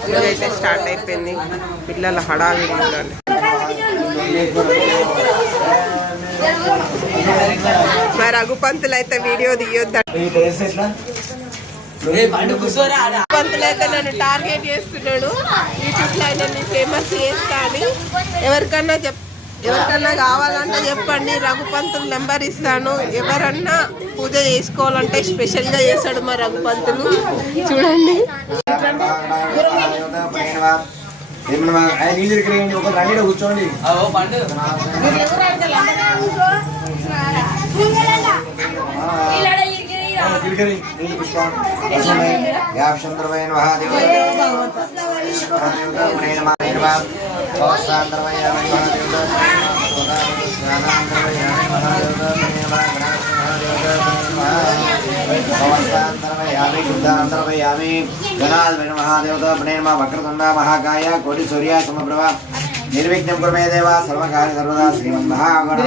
పూజ అయితే స్టార్ట్ అయిపోయింది. పిల్లల హడావిడి చూడండి. మరి రఘుపంతులు అయితే వీడియో తీయొద్దు. రఘుపంతులు అయితే నన్ను టార్గెట్ చేస్తున్నాడు. యూట్యూబ్లో ఆయన ఫేమస్ చేస్తా అని. ఎవరికన్నా కావాలంటే చెప్పండి, రఘుపంతులు నెంబర్ ఇస్తాను. ఎవరన్నా పూజ చేసుకోవాలంటే స్పెషల్గా చేస్తాడు మా రఘుపంతులు. చూడండి కూర్చోండి. వక్రతుండ మహాకాయ కోటి సూర్య సమప్రభ నిర్విఘ్నం కుర్మే దేవ సర్వకార్య సర్వదా శ్రీమన్మహాగణ